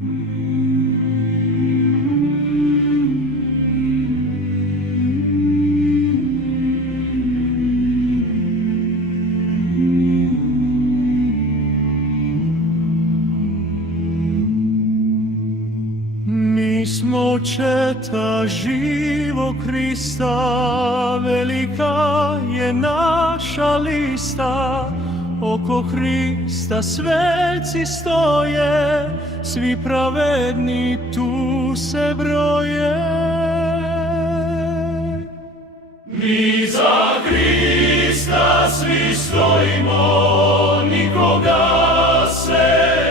Mi smo četa živog Krista, velika je naša lista. Oko Hrista sveci stoje, svi pravedni tu se broje. Mi za Hrista svi stojimo, nikoga se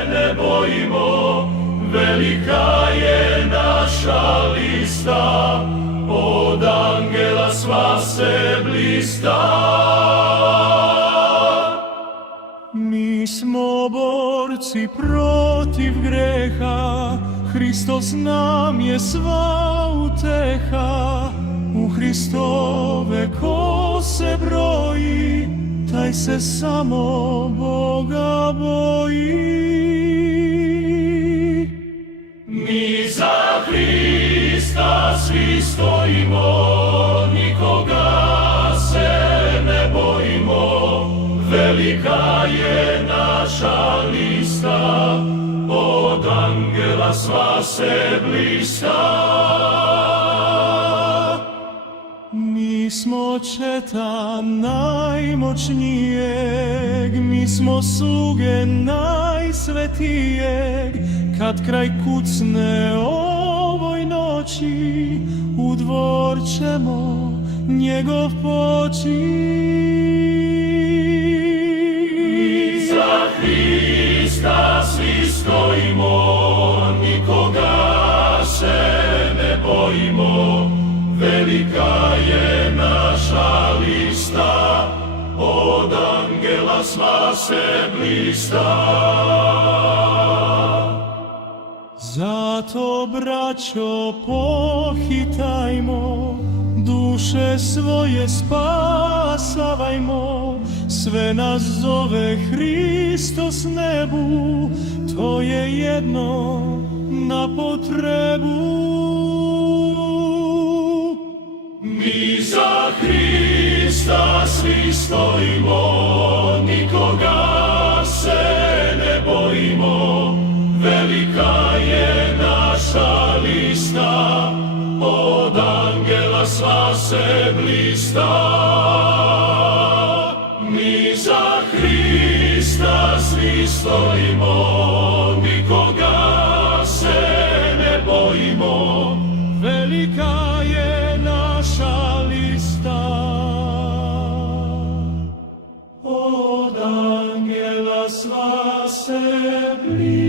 ne bojimo. Velika je naša lista, od angela sva se blista. Mi smo borci protiv greha, Hristos nam je sva uteha. U Hristove ko se broji, taj se samo Boga boji. Mi za Hrista svi stojimo, nikoga se ne bojimo. Velika je naša lista, od angela sva se blista. Mi smo četa najmoćnijeg, mi smo sluge najsvetijeg. Kad kraj kucne ovoj noći, u dvor ćemo njegov poći. Za Hrista svi stojimo, nikoga se ne bojimo. Velika je naša lista, od angela sva se blista. Zato, braćo, pohitajmo, duše svoje spasavajmo. Sve nas zove Hristos nebu, to je jedno na potrebu. Mi za Hrista svi stojimo, nikoga se ne bojimo. Velika je naša lista, od angela sva se blista. Mi za Hrista svi stojimo, nikoga se ne bojimo. Velika je naša lista, od angela sva se blista.